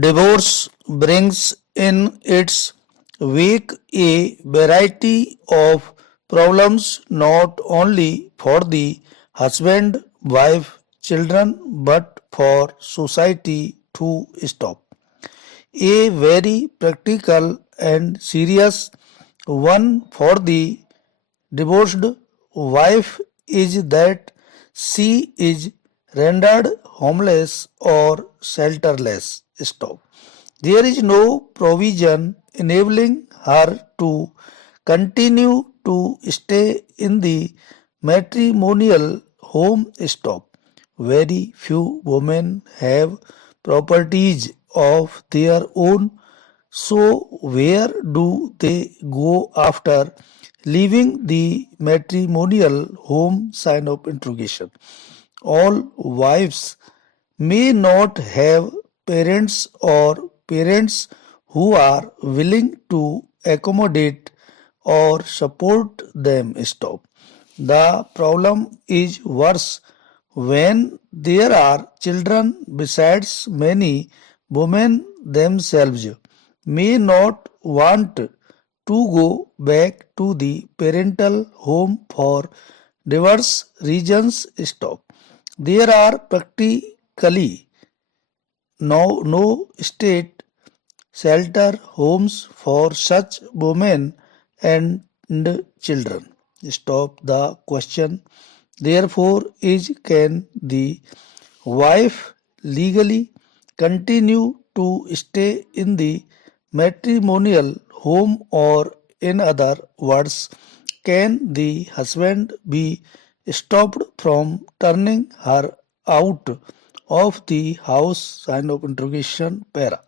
Divorce brings in its wake a variety of problems not only for the husband, wife, children but for society to stop. A very practical and serious one for the divorced wife is that she is rendered homeless or shelterless. Stop. There is no provision enabling her to continue to stay in the matrimonial home. Stop. Very few women have properties of their own, so where do they go after leaving the matrimonial home? Sign of interrogation. All wives may not have parents or parents who are willing to accommodate or support them. Stop. The problem is worse when there are children. Besides, many women themselves may not want to go back to the parental home for diverse reasons. Stop. There are practically no state shelter homes for such women and children. Stop. The question therefore is, can the wife legally continue to stay in the matrimonial home, or in other words, can the husband be stopped from turning her out of the house? Sign of interrogation. Para.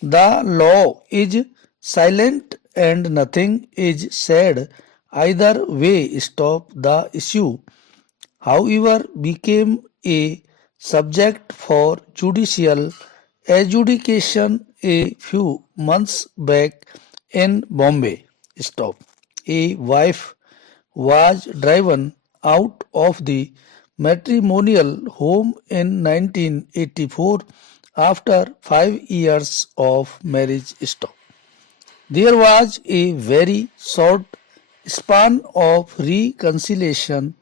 The law is silent and nothing is said either way. Stop. The issue, however, became a subject for judicial adjudication a few months back in Bombay. Stop. A wife was driven out of the matrimonial home in 1984 after 5 years of marriage. Stop. There was a very short span of reconciliation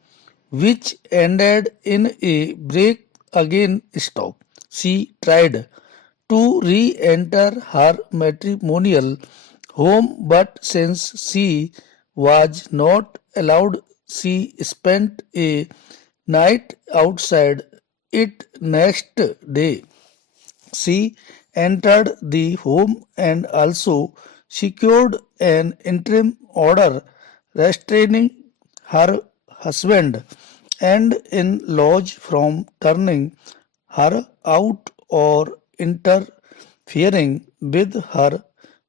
which ended in a break again. Stop. She tried to re-enter her matrimonial home, but since she was not allowed, she spent a night outside it. Next day, she entered the home and also secured an interim order restraining her husband and in-laws from turning her out or interfering with her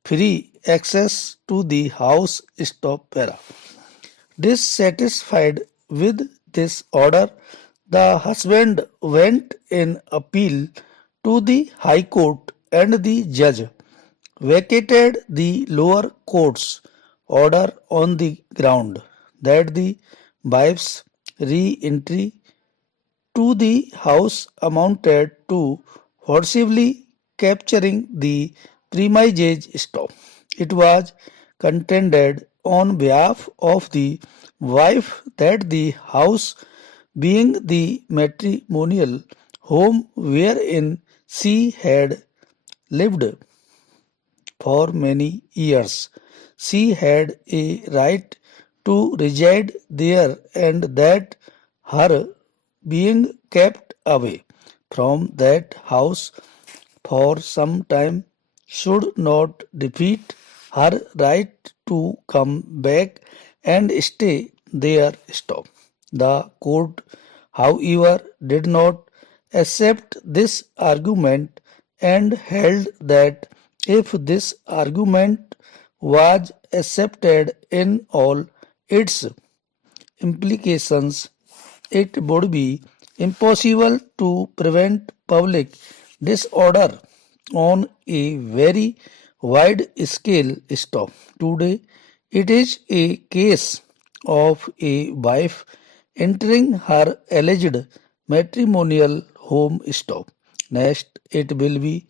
free access to the house. Stop. Para. Dissatisfied with this order, the husband went in appeal to the High Court and the judge vacated the lower court's order on the ground that the wife's re-entry to the house amounted to forcibly capturing the premises. Stop. It was contended on behalf of the wife that the house, being the matrimonial home wherein she had lived for many years, she had a right to reside there, and that her being kept away from that house for some time should not defeat her right to come back and stay there. Stop. The court, however, did not accept this argument and held that if this argument was accepted in all its implications, it would be impossible to prevent public disorder on a very wide scale. Stop. Today, it is a case of a wife entering her alleged matrimonial home. Stop. Next, it will be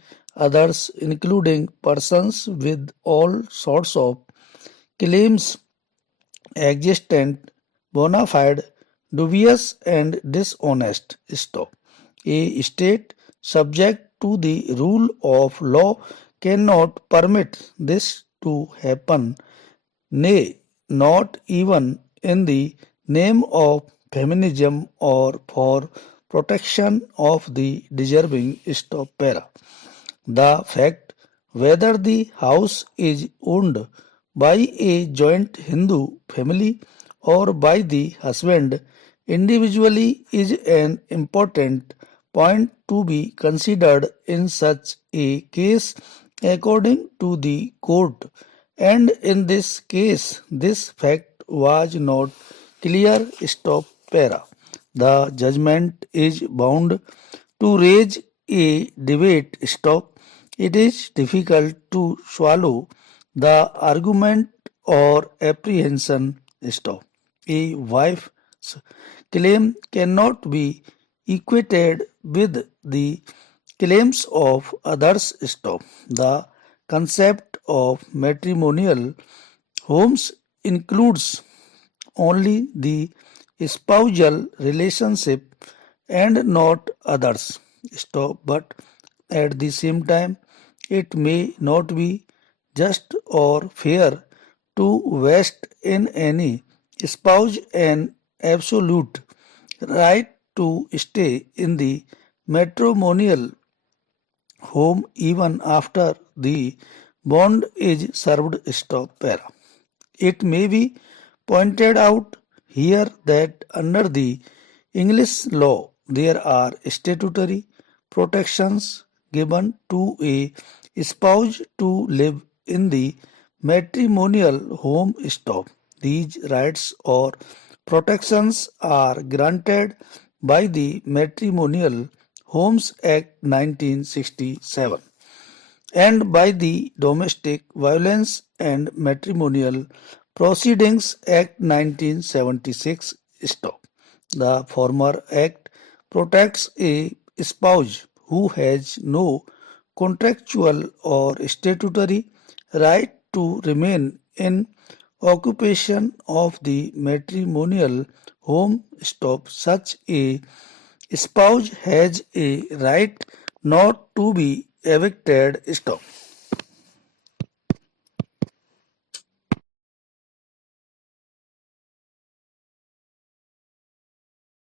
others including persons with all sorts of claims existent, bona fide, dubious and dishonest. Stop. A state subject to the rule of law cannot permit this to happen, nay, not even in the name of feminism or for protection of the deserving. Stop para. The fact whether the house is owned by a joint Hindu family or by the husband individually is an important point to be considered in such a case according to the court, and in this case this fact was not clear. Stop para. The judgment is bound to raise a debate. Stop. It is difficult to swallow the argument or apprehension. Stop. A wife's claim cannot be equated with the claims of others. Stop. The concept of matrimonial homes includes only the spousal relationship and not others. Stop. But at the same time, it may not be just or fair to vest in any spouse an absolute right to stay in the matrimonial home even after the bond is served. Stop para. It may be pointed out here that under the English law there are statutory protections given to a spouse to live in the matrimonial home. Stop. These rights or protections are granted by the Matrimonial Homes Act 1967 and by the Domestic Violence and Matrimonial Proceedings Act 1976. Stop. The former act protects a spouse who has no contractual or statutory right to remain in occupation of the matrimonial home. Stop. Such a spouse has a right not to be evicted. Stop.